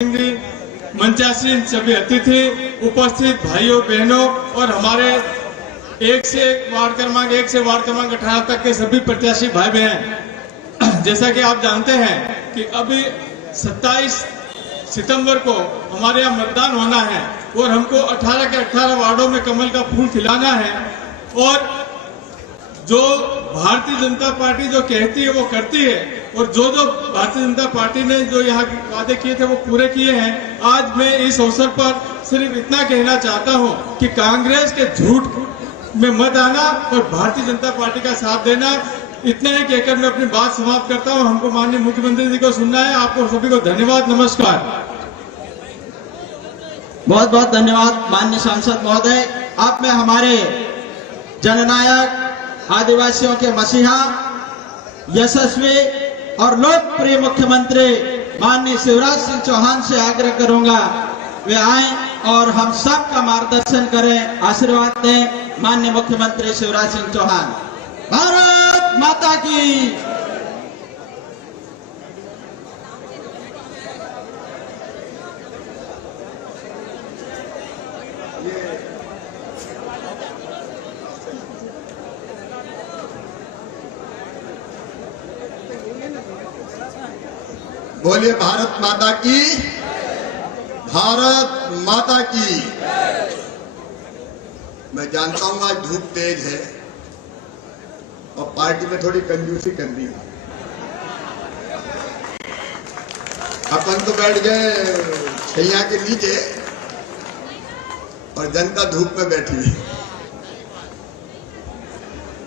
मंचासीन सभी अतिथि, उपस्थित भाइयों बहनों और हमारे एक से वार्ड क्रमांक 18 तक के सभी प्रत्याशी भाई बहन, जैसा कि आप जानते हैं कि अभी 27 सितंबर को हमारे यहाँ मतदान होना है और हमको 18 के 18 वार्डों में कमल का फूल खिलाना है। और जो भारतीय जनता पार्टी जो कहती है वो करती है, और जो भारतीय जनता पार्टी ने जो यहाँ वादे किए थे वो पूरे किए हैं। आज मैं इस अवसर पर सिर्फ इतना कहना चाहता हूँ कि कांग्रेस के झूठ में मत आना और भारतीय जनता पार्टी का साथ देना। इतना ही कहकर मैं अपनी बात समाप्त करता हूँ। हमको माननीय मुख्यमंत्री जी को सुनना है। आपको सभी को धन्यवाद, नमस्कार। बहुत बहुत धन्यवाद माननीय सांसद महोदय। आप में हमारे जननायक, आदिवासियों के मसीहा, यशस्वी और लोकप्रिय मुख्यमंत्री माननीय शिवराज सिंह चौहान से आग्रह करूंगा वे आए और हम सब का मार्गदर्शन करें, आशीर्वाद दें। माननीय मुख्यमंत्री शिवराज सिंह चौहान। भारत माता की। बोलिए भारत माता की, भारत माता की। मैं जानता हूं आज धूप तेज है और पार्टी में थोड़ी कंजूसी करनी है। अपन तो बैठ गए छैया के नीचे और जनता धूप में बैठी है।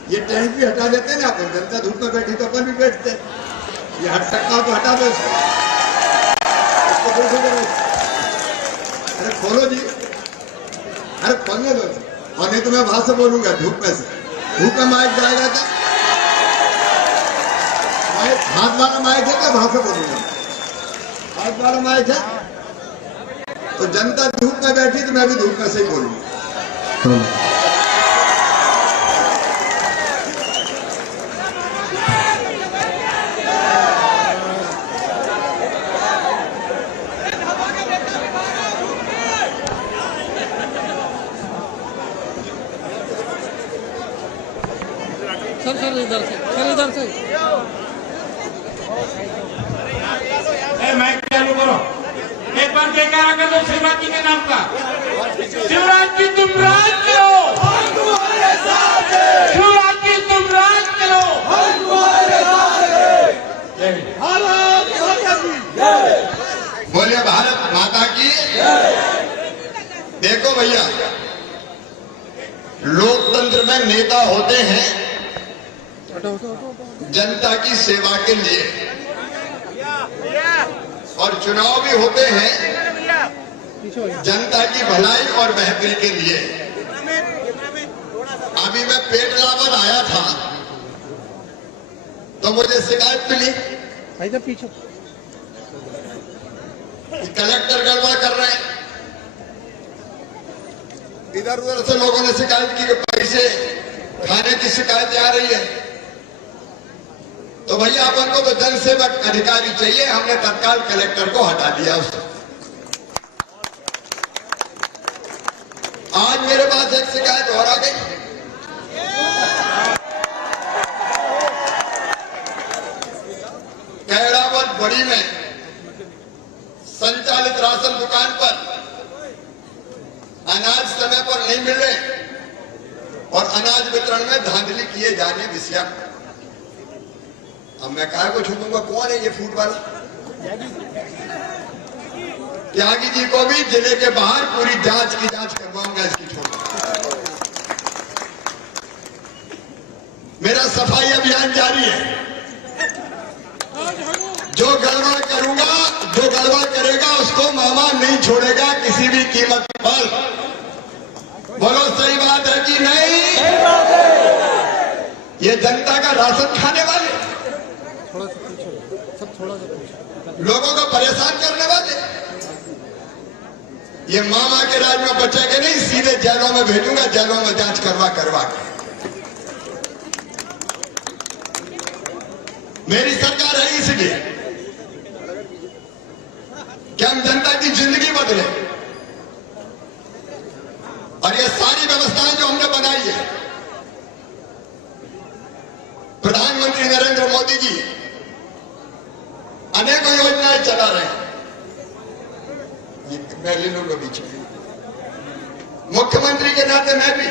ये टेंट भी हटा देते ना अपन, जनता धूप में बैठी तो अपन भी बैठते। ये हट सकता हो तो हटा दो इसको। अरे खोलो जी, अरे खोलने दो। और नहीं तो मैं वहां से बोलूंगा धूप में से। धूप में माइक जाएगा तो हाथ वाला माइक है क्या? वहां से बोलूंगा हाथ वाला माइक है। तो जनता धूप में बैठी तो मैं भी धूप में से ही बोलूंगा। सर इधर से माइक चालू करो। एक बार जयकारा कर दो शिवराज जी के नाम का। शिवराज जी तुम राज करो, शिवराज जी तुम राज करो। बोलिए भारत माता की। देखो भैया, लोकतंत्र में नेता होते हैं जनता की सेवा के लिए, और चुनाव भी होते हैं जनता की भलाई और बेहतरी के लिए। अभी मैं पेटलावर आया था तो मुझे शिकायत मिली पीछे कि कलेक्टर गड़बड़ कर रहे हैं। इधर उधर से लोगों ने शिकायत की कि पैसे खाने की शिकायत आ रही है। तो भैया अपन को तो जन सेवक अधिकारी चाहिए। हमने तत्काल कलेक्टर को हटा दिया उससे। आज मेरे पास एक शिकायत और आ गई। कैरावत बड़ी में संचालित राशन दुकान पर अनाज समय पर नहीं मिले और अनाज वितरण में धांधली किए जाने विषय। अब मैं कहा को छूटूंगा, कौन है ये फूड वाला? त्यागी जी को भी जिले के बाहर पूरी जांच करवाऊंगा इसकी। छोड़ मेरा सफाई अभियान जारी है। जो गड़बड़ करूंगा, जो गड़बड़ करेगा उसको मामा नहीं छोड़ेगा किसी भी कीमत पर। बोलो सही बात है कि नहीं? ये जनता का राशन खाने वाले, लोगों को परेशान करने वाले, ये मामा के राज में बचेंगे नहीं। सीधे जेलों में भेजूंगा, जेलों में जांच करवा के। मेरी सरकार है इसलिए कि हम जनता जनता की जिंदगी बदले। और ये सारी व्यवस्थाएं जो हमने बनाई है, प्रधानमंत्री नरेंद्र मोदी जी अनेकों योजनाएं चला रहे हैं। मैं ले लूंगा बीच में। मुख्यमंत्री के नाते मैं भी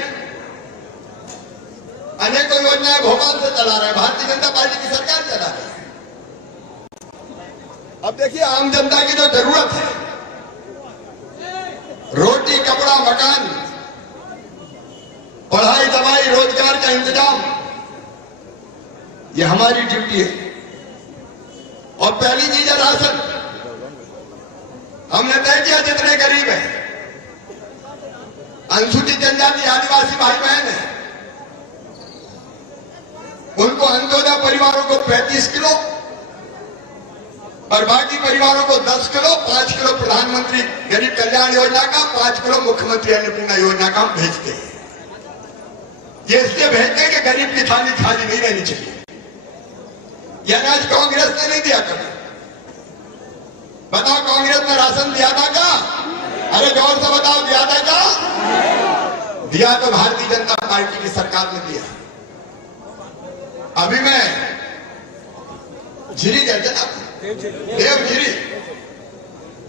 अनेकों योजनाएं भोपाल से चला रहे हैं, भारतीय जनता पार्टी की सरकार चला रही है। अब देखिए, आम जनता की जो जरूरत है, रोटी, कपड़ा, मकान, पढ़ाई, दवाई, रोजगार का इंतजाम, ये हमारी ड्यूटी है। और पहली चीज है राशन। हमने तय किया जितने गरीब हैं, अनुसूचित जनजाति, आदिवासी भाई बहन हैं, उनको अंत्योदय परिवारों को 35 किलो और बाकी परिवारों को 10 किलो, 5 किलो प्रधानमंत्री गरीब कल्याण योजना का, 5 किलो मुख्यमंत्री अन्नपूर्णा योजना का हम भेजते हैं। ये इसलिए भेजते हैं कि गरीब की थाली खाली नहीं रहनी चाहिए। यह अनाज कांग्रेस ने नहीं दिया कभी। बताओ, कांग्रेस ने राशन दिया था क्या? अरे जोर से बताओ, दिया था क्या? दिया तो भारतीय जनता पार्टी की सरकार ने दिया। अभी मैं झिरी कहते ना, देवझिरी,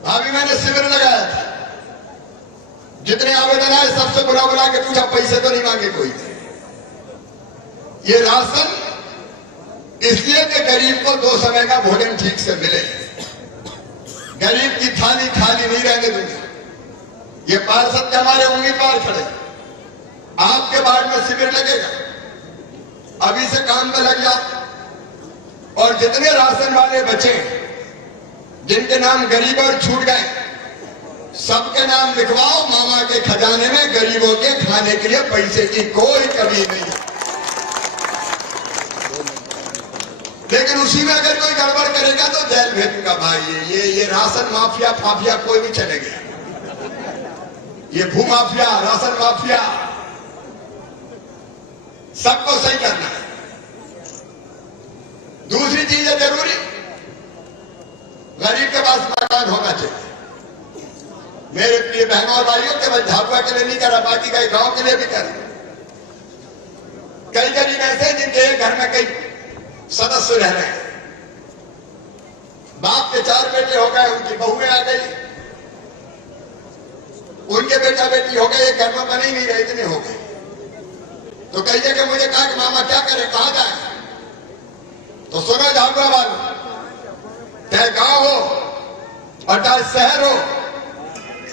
अभी मैंने शिविर लगाया था। जितने आवेदन आए सबसे बुला बुला के पूछा, पैसे तो नहीं मांगे कोई ने। ये राशन इसलिए कि गरीब को 2 समय का भोजन ठीक से मिले, गरीब की थाली खाली नहीं रहने दूंगी। ये पार्षद के हमारे उम्मीदवार खड़े, आपके वार्ड में शिविर लगेगा, अभी से काम पे लग जाओ। और जितने राशन वाले बचे, जिनके नाम गरीब और छूट गए, सबके नाम लिखवाओ। मामा के खजाने में गरीबों के खाने के लिए पैसे की कोई कमी नहीं। लेकिन उसी में अगर कोई गड़बड़ करेगा तो जेल भेजूंगा भाई। ये राशन माफिया फाफिया कोई भी चले गया, ये भू माफिया, राशन माफिया, सबको सही करना है। दूसरी चीज है जरूरी, गरीब के पास मकान होना चाहिए। मेरे प्रिय बहनों और भाइयों, केवल झाबुआ के लिए नहीं करा, बाकी कई गांव के लिए भी करा। कई गरीब ऐसे जिनके एक घर में कई सदस्य रह रहे हैं, बाप के 4 बेटे हो गए, उनकी बहुएं आ गई, उनके बेटा बेटी हो गए, एक घर में बने ही नहीं रहे, इतने हो गए। तो कई जगह मुझे कहा कि मामा क्या करें, कहां जाए? तो सुनो झाबुआ वालों, चाहे गांव हो और चाहे शहर हो,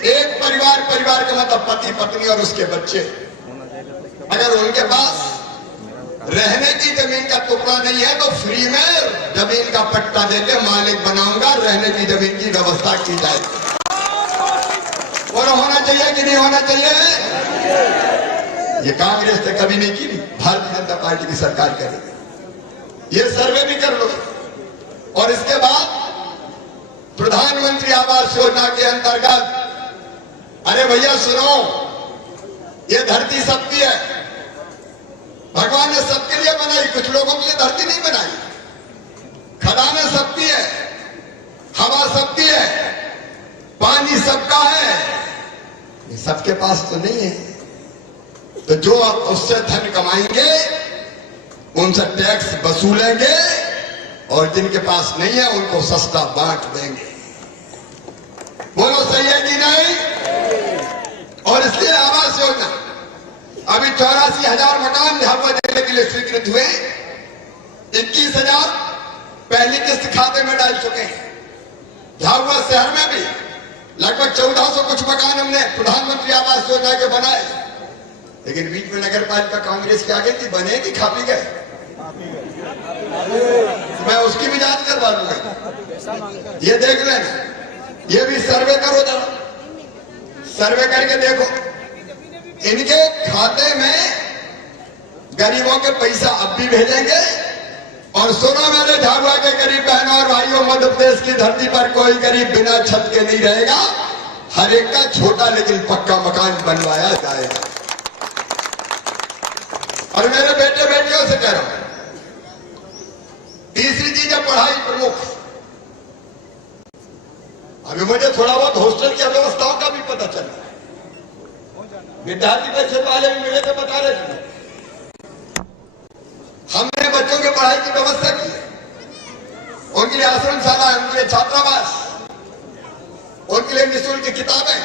एक परिवार का मतलब पति पत्नी और उसके बच्चे, अगर उनके पास रहने की जमीन का टुकड़ा नहीं है तो फ्री में जमीन का पट्टा देके मालिक बनाऊंगा, रहने की जमीन की व्यवस्था की जाएगी। और होना चाहिए कि नहीं होना चाहिए? ये कांग्रेस ने कभी नहीं की, भारतीय जनता पार्टी की सरकार करेगी। ये सर्वे भी कर लो। और इसके बाद प्रधानमंत्री आवास योजना के अंतर्गत, अरे भैया सुनो, ये धरती सबकी है, भगवान ने सबके लिए बनाई, कुछ लोगों के लिए धरती नहीं बनाई। खदानें सबकी है, हवा सबकी है, पानी सबका है, ये सबके पास तो नहीं है। तो जो उससे धन कमाएंगे उनसे टैक्स वसूलेंगे, और जिनके पास नहीं है उनको सस्ता बांट देंगे। बोलो सही है कि नहीं? और इसलिए आवास योजना, अभी 84,000 मकान झाबुआ जिले के लिए स्वीकृत हुए, 21,000 पहली किस्त खाते में डाल चुके हैं। झाबुआ शहर में भी लगभग 1400 कुछ मकान हमने प्रधानमंत्री आवास योजना के बनाए। लेकिन बीच में नगर पालिका कांग्रेस की आ गई थी, बने कि खा पी गए? मैं उसकी भी जांच करवा लूंगा, ये देख लेना। ये भी सर्वे करो जरा, सर्वे करके देखो इनके खाते में गरीबों के पैसा अब भी भेजेंगे। और सुनो मेरे झाबुआ के गरीब बहनों और भाइयों, मध्य प्रदेश की धरती पर कोई गरीब बिना छत के नहीं रहेगा। हर एक का छोटा लेकिन पक्का मकान बनवाया जाएगा। और मेरे बेटे बेटियों से कह रहा हूं, तीसरी चीज है पढ़ाई प्रमुख। अभी मुझे थोड़ा बहुत हॉस्टल की व्यवस्थाओं का भी पता चला। विद्यार्थी परिषद वाले भी मिले थे, बता रहे थे हमने बच्चों के पढ़ाई की व्यवस्था की है, उनके लिए आश्रमशाला, उनके लिए छात्रावास, उनके लिए निःशुल्क किताबें।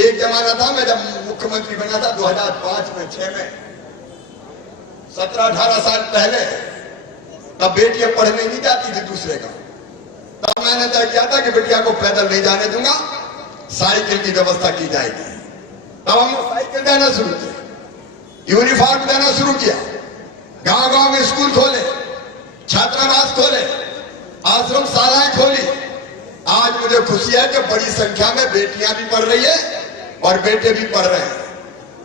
एक जमाना था, मैं जब मुख्यमंत्री बना था 2005 में 6 में, 17-18 साल पहले, तब बेटियां पढ़ने नहीं जाती थी दूसरे का। तब मैंने तय किया था कि बेटिया को पैदल नहीं जाने दूंगा, साइकिल की व्यवस्था की जाएगी। तब हमने साइकिल देना शुरू किया, यूनिफॉर्म देना शुरू किया, गांव-गांव में स्कूल खोले, छात्रावास खोले, आश्रम शालाएं खोली। आज मुझे खुशी है कि बड़ी संख्या में बेटियां भी पढ़ रही है और बेटे भी पढ़ रहे हैं।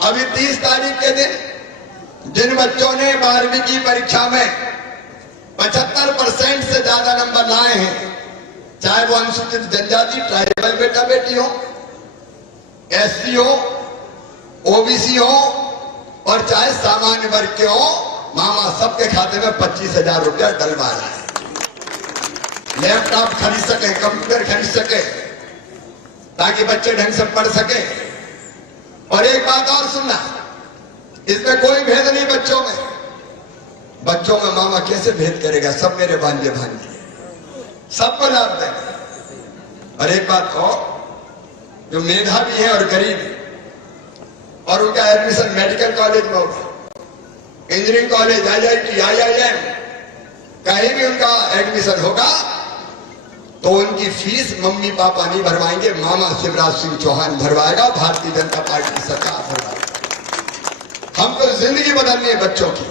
अभी 30 तारीख के दिन जिन बच्चों ने 12वीं की परीक्षा में 75% से ज्यादा नंबर लाए हैं, चाहे वो अनुसूचित जनजाति ट्राइबल बेटा बेटी हो, एससी हो, ओबीसी हो और चाहे सामान्य वर्ग के हो, मामा सबके खाते में 25,000 रुपया डलवा रहा है। लैपटॉप खरीद सके, कंप्यूटर खरीद सके, ताकि बच्चे ढंग से पढ़ सके। और एक बात और सुनना, इसमें कोई भेद नहीं बच्चों में। बच्चों में मामा कैसे भेद करेगा? सब मेरे भांजे भांजे, सबको लाभ देगा। और एक बात और, जो मेधावी है और गरीब है और उनका एडमिशन मेडिकल कॉलेज में होगा, इंजीनियरिंग कॉलेज, IIT, IIM, कहीं भी उनका एडमिशन होगा तो उनकी फीस मम्मी पापा नहीं भरवाएंगे, मामा शिवराज सिंह चौहान भरवाएगा, भारतीय जनता पार्टी सरकार भरवाएगा। हमको जिंदगी बदलनी है बच्चों की।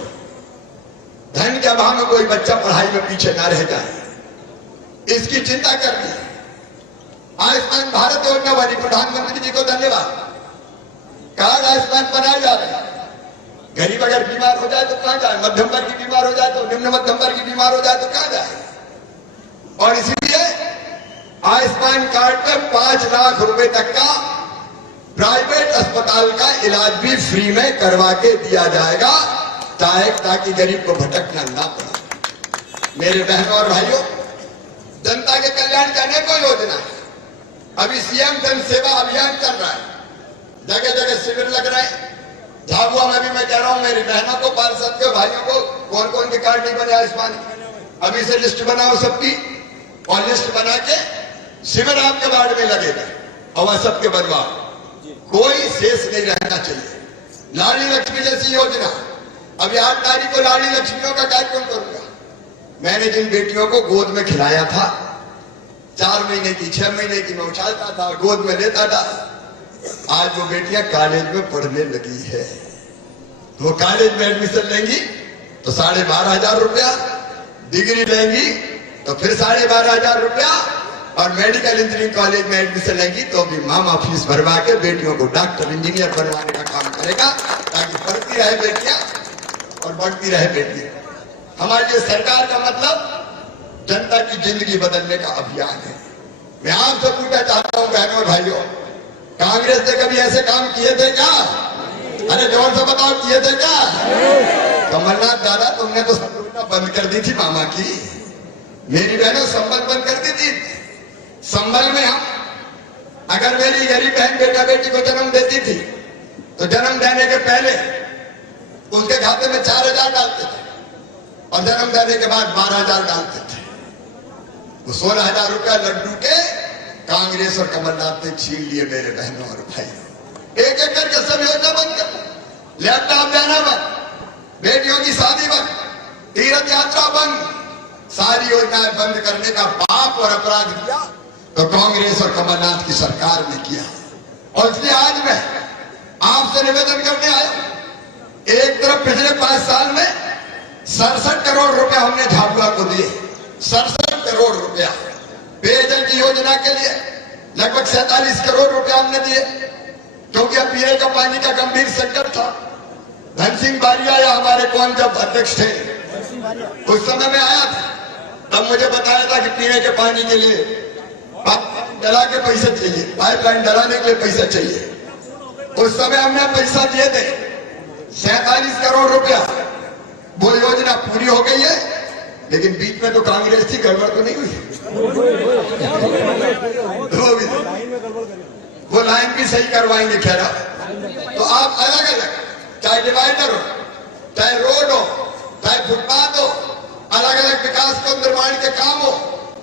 धन के अभाव में कोई बच्चा पढ़ाई में पीछे ना रह जाए, इसकी चिंता करनी है। आयुष्मान भारत योजना वाली प्रधानमंत्री जी को धन्यवाद। कार्ड आयुष्मान बनाए जा रहे हैं। गरीब अगर बीमार हो जाए तो कहां जाए, मध्यम वर्ग की बीमार हो जाए तो, निम्न मध्यम वर्ग की बीमार हो जाए तो कहां जाए। और इसीलिए आयुष्मान कार्ड पे 5 लाख रुपए तक का प्राइवेट अस्पताल का इलाज भी फ्री में करवा के दिया जाएगा, ताकि गरीब को भटकना ना पड़े। मेरे बहनों और भाइयों, जनता के कल्याण की अनेकों योजना है। अभी सीएम जन सेवा अभियान चल रहा है, जगह जगह शिविर लग रहे हैं। झाबुआ में भी मैं कह रहा हूं मेरी बहनों को, पार्षद के भाइयों को, कौन कौन के कार्ड नहीं बने आयुष्मान, अभी से लिस्ट बनाओ सबकी, और लिस्ट बना के शिविर आपके वार्ड में लगेगा और वह सबके बनवाओ। कोई शेष नहीं रहना चाहिए। लाड़ी लक्ष्मी जैसी योजना, अभी 8 तारीख को लाड़ी लक्ष्मियों का कार्यक्रम करूंगा। मैंने जिन बेटियों को गोद में खिलाया था, 4 महीने की, 6 महीने की, मैं उछालता था, गोद में लेता था, आज वो बेटियां कॉलेज में पढ़ने लगी है। वो कॉलेज में एडमिशन लेंगी तो 12,500 रुपया, डिग्री लेंगी तो फिर 12,500 रुपया, और मेडिकल इंजीनियरिंग कॉलेज में एडमिशन लेंगी तो भी मामा फीस भरवा के बेटियों को डॉक्टर इंजीनियर बनवाने का काम करेगा, ताकि पढ़ती रहे बेटियां और बढ़ती रहे बेटियां। हमारी ये सरकार का मतलब जनता की जिंदगी बदलने का अभियान है। मैं आपसे पूछना चाहता हूं बहनों और भाइयों, कांग्रेस ने कभी ऐसे काम किए थे क्या? अरे जोर से बताओ, किए थे क्या? कमलनाथ दादा, तुमने तो योजना बंद कर दी थी मामा की। मेरी बहनों, संबल बंद कर दी थी। संबल में हम, अगर मेरी गरीब बहन बेटा बेटी को जन्म देती थी तो जन्म देने के पहले उसके खाते में 4,000 डालते थे और जन्म देने के बाद 12,000 डालते थे। वो 16,000 रुपया लड्डू के कांग्रेस और कमलनाथ ने छीन लिए मेरे बहनों और भाइयों। एक एक करके सब योजना बंद कर, लैपटॉप देना बंद, बेटियों की शादी बंद, तीर्थ यात्रा बंद, सारी योजनाएं बंद करने का पाप और अपराध किया तो कांग्रेस और कमलनाथ की सरकार ने किया। और इसलिए आज मैं आपसे निवेदन करने आया। एक तरफ पिछले 5 साल में 67 करोड़ रुपया हमने झाबुआ को दिए, 67 करोड़ रुपया पेयजल की योजना के लिए, लगभग 47 करोड़ रुपया हमने दिए, क्योंकि अब पीने का पानी का गंभीर संकट था। धन सिंह बारिया या हमारे कौन जब अध्यक्ष थे, उस समय में आया था, तब मुझे बताया था कि पीने के पानी के लिए डला के पैसे चाहिए, पाइपलाइन डलाने के लिए पैसा चाहिए। उस समय हमने पैसा दिए थे 47 करोड़ रुपया। वो योजना पूरी हो गई है। लेकिन बीच में तो कांग्रेस थी, गड़बड़ तो नहीं हुई? वो लाइन भी सही करवाएंगे खैरा। तो आप अलग अलग, चाहे डिवाइडर हो, चाहे रोड हो, चाहे फुटपाथ हो, अलग अलग विकास को निर्माण के काम हो,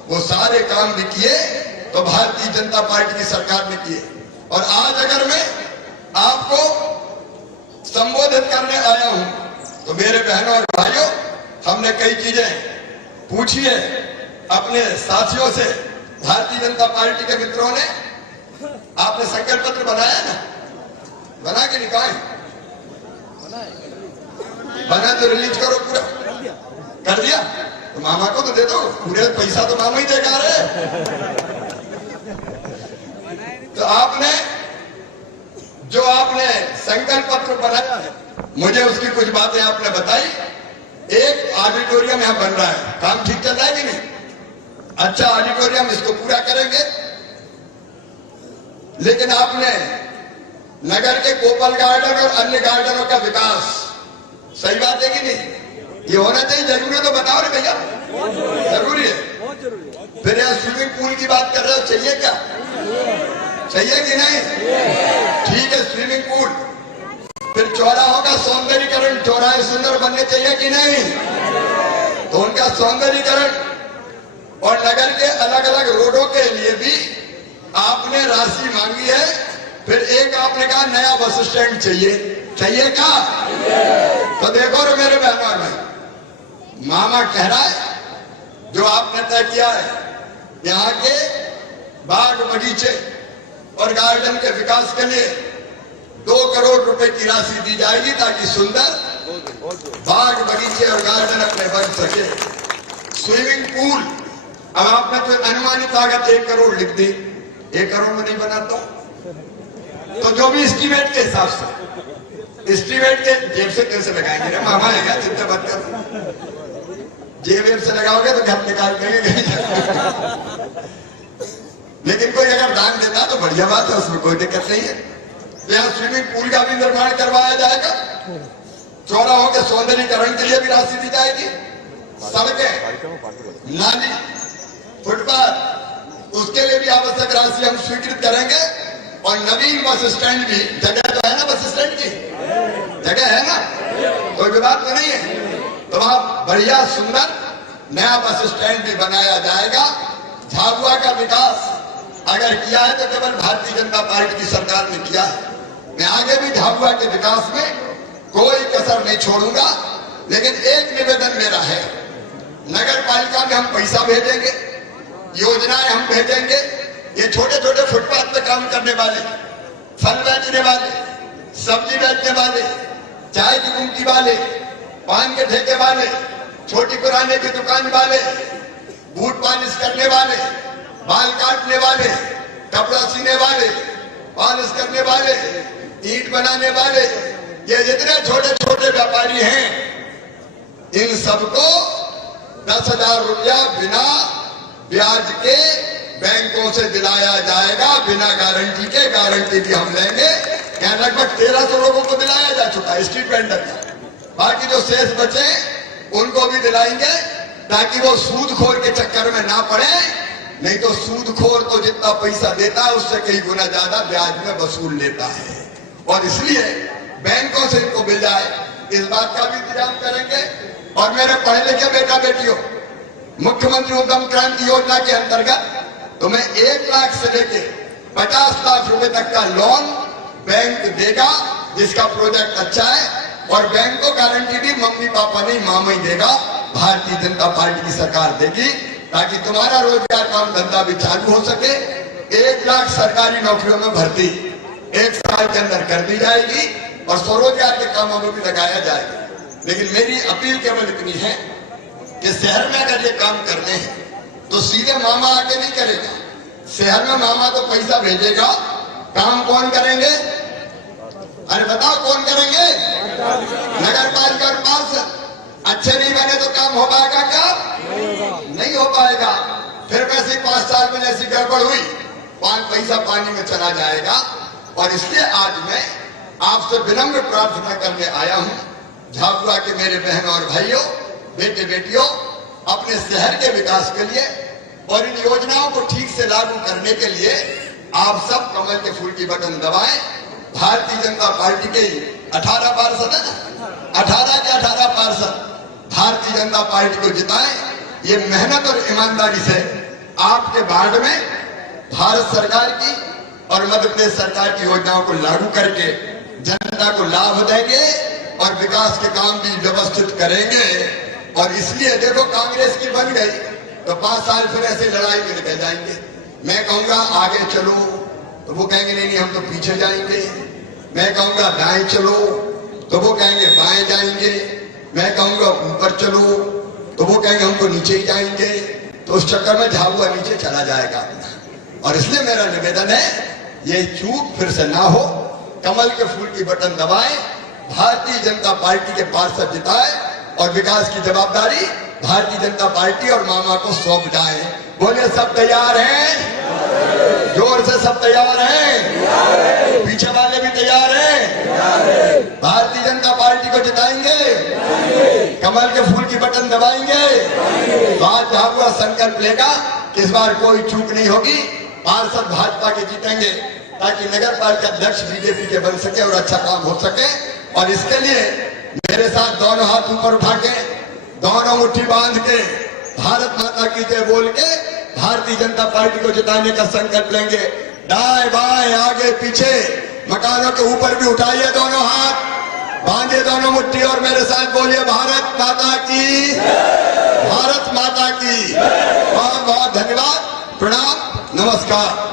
वो सारे काम भी किए तो भारतीय जनता पार्टी की सरकार ने किए। और आज अगर मैं आपको संबोधित करने आया हूं तो मेरे बहनों और भाइयों, हमने कई चीजें पूछी है अपने साथियों से, भारतीय जनता पार्टी के मित्रों ने। आपने संकल्प पत्र बनाया ना, बना के निकाय बना तो रिलीज करो, पूरा कर दिया तो मामा को तो दे दो, पूरे पैसा तो मामा ही देगा रे। तो आपने जो आपने संकल्प पत्र बनाया है, मुझे उसकी कुछ बातें आपने बताई। एक ऑडिटोरियम यहां बन रहा है, काम ठीक चल रहा है कि नहीं? अच्छा ऑडिटोरियम, इसको पूरा करेंगे। लेकिन आपने नगर के गोपाल गार्डन और अन्य गार्डनों का विकास, सही बात है कि नहीं? ये होना चाहिए, जरूरी है तो बताओ रे भैया, जरूरी है। फिर यहां स्विमिंग पूल की बात कर रहे हो, चाहिए क्या? चाहिए कि नहीं? ठीक है, स्विमिंग पूल। फिर चौराहों का सौंदर्यीकरण, चौराहे सुंदर बनने चाहिए कि नहीं? तो उनका सौंदर्यीकरण और नगर के अलग अलग रोडों के लिए भी आपने राशि मांगी है। फिर एक आपने कहा नया बस स्टैंड चाहिए, चाहिए क्या? तो देखो रे मेरे बहनों और भाई, मामा कह रहा है जो आपने तय किया है, यहाँ के बाग बगीचे और गार्डन के विकास के लिए 2 करोड़ रुपए की राशि दी जाएगी, ताकि सुंदर बाग बगीचे और गार्डन अपने बन सके। स्विमिंग पूल, अब आपने तो अनुमानित लागत 1 करोड़ लिख दी, 1 करोड़ में नहीं बनाता, तो जो भी एस्टीमेट के हिसाब से, एस्टीमेट के जेब से कैसे लगाएंगे रे मामा, है चिंता मत करो, जेब से लगाओगे तो घर निकाल देंगे। लेकिन कोई अगर दान देता तो बढ़िया बात है, उसमें कोई दिक्कत नहीं है। यहाँ स्विमिंग पूल का भी निर्माण करवाया जाएगा, चौराहों के सौंदर्यीकरण के लिए भी राशि दी जाएगी, सड़कें, नाली, फुटपाथ, उसके लिए भी आवश्यक राशि हम स्वीकृत करेंगे। और नवीन बस स्टैंड भी, जगह तो है ना बस स्टैंड की, जगह है ना, कोई विवाद तो नहीं है, तो वहां बढ़िया सुंदर नया बस स्टैंड भी बनाया जाएगा। झाबुआ का विकास अगर किया है तो केवल भारतीय जनता पार्टी की सरकार ने किया है। मैं आगे भी झाबुआ के विकास में कोई कसर नहीं छोड़ूंगा। लेकिन एक निवेदन मेरा है, नगर पालिका में हम पैसा भेजेंगे, योजनाएं हम भेजेंगे। ये छोटे छोटे फुटपाथ पे काम करने वाले, फल बेचने वाले, सब्जी बेचने वाले, चाय की गुमटी वाले, पान के ठेके वाले, छोटी किराने की दुकान वाले, बूट पॉलिश करने वाले, बाल काटने वाले, कपड़ा सीने वाले, पॉलिश करने वाले, ईंट बनाने वाले, ये जितने छोटे छोटे व्यापारी हैं, इन सबको 10,000 रुपया बिना ब्याज के बैंकों से दिलाया जाएगा, बिना गारंटी के। गारंटी भी हम लेंगे। यहाँ लगभग 1300 लोगों को दिलाया जा चुका है स्ट्रीट वेंडर का। बाकी जो शेष बचे उनको भी दिलाएंगे, ताकि वो सूदखोर के चक्कर में ना पड़े। नहीं तो सूदखोर तो जितना पैसा देता है उससे कई गुना ज्यादा ब्याज में वसूल लेता है, और इसलिए बैंकों से इनको मिल जाए, इस बात का भी इंतजाम करेंगे। और मेरे पढ़े लिखे बेटा बेटियों, मुख्यमंत्री उद्यम क्रांति योजना के अंतर्गत तुम्हें 1 लाख से लेके 50 लाख रुपए तक का लोन बैंक देगा, जिसका प्रोजेक्ट अच्छा है। और बैंक को गारंटी भी मम्मी पापा नहीं, मामा ही देगा, भारतीय जनता पार्टी की सरकार देगी, ताकि तुम्हारा रोजगार काम धंधा भी चालू हो सके। 1 लाख सरकारी नौकरियों में भर्ती 1 साल के अंदर कर दी जाएगी, और स्वरोजगार के कामों में भी लगाया जाएगा। लेकिन मेरी अपील केवल इतनी है कि शहर में अगर ये काम करने हैं तो सीधे मामा आके नहीं करेगा। शहर में मामा तो पैसा भेजेगा, काम कौन करेंगे? अरे बताओ कौन करेंगे? नगर पालिका और पार्षद। अच्छे नहीं बने तो काम हो पाएगा क्या? नहीं हो पाएगा। फिर वैसे 5 साल में जैसी गड़बड़ हुई, पैसा पानी में चला जाएगा। और इसलिए आज मैं आपसे विनम्र प्रार्थना करने आया हूं, झाबुआ के मेरे बहनों और भाइयों, बेटे बेटियों, अपने शहर के विकास के लिए और इन योजनाओं को ठीक से लागू करने के लिए आप सब कमल के फूल की बटन दबाएं। भारतीय जनता पार्टी के 18 पार्षद है ना, 18 के 18 पार्षद भारतीय जनता पार्टी को जिताएं। ये मेहनत और ईमानदारी से आपके वार्ड में भारत सरकार की और मध्य प्रदेश सरकार की योजनाओं को लागू करके जनता को लाभ देंगे और विकास के काम भी व्यवस्थित करेंगे। और इसलिए देखो कांग्रेस की बन गई तो 5 साल फिर ऐसे लड़ाई में निकल जाएंगे। मैं कहूंगा आगे चलो तो वो कहेंगे नहीं हम तो पीछे जाएंगे। मैं कहूंगा दाएं चलो तो वो कहेंगे बाएं जाएंगे। मैं कहूंगा ऊपर चलो तो वो कहेंगे हम तो नीचे ही जाएंगे। तो उस चक्कर में झाबुआ नीचे चला जाएगा। और इसलिए मेरा निवेदन है ये चूक फिर से ना हो। कमल के फूल की बटन दबाएं, भारतीय जनता पार्टी के पार्षद जिताए और विकास की जवाबदारी भारतीय जनता पार्टी और मामा को सौंप जाए। बोले सब तैयार हैं? जोर से सब तैयार हैं? पीछे वाले भी तैयार हैं? भारतीय जनता पार्टी को जिताएंगे, कमल के फूल की बटन दबाएंगे। तो आज झाबुआ संकल्प लेगा कि इस बार कोई चूक नहीं होगी, पार्षद भाजपा के जीतेंगे ताकि नगर पालिका अध्यक्ष बीजेपी के बन सके और अच्छा काम हो सके। और इसके लिए मेरे साथ दोनों हाथ ऊपर उठा के दोनों मुट्ठी बांध के भारत माता की जय बोल के भारतीय जनता पार्टी को जिताने का संकल्प लेंगे। दाएं बाएं आगे पीछे मकानों के ऊपर भी उठाइए दोनों हाथ, बांधे दोनों मुट्ठी और मेरे साथ बोलिए भारत माता की, भारत माता की। बहुत बहुत धन्यवाद, प्रणाम, नमस्कार।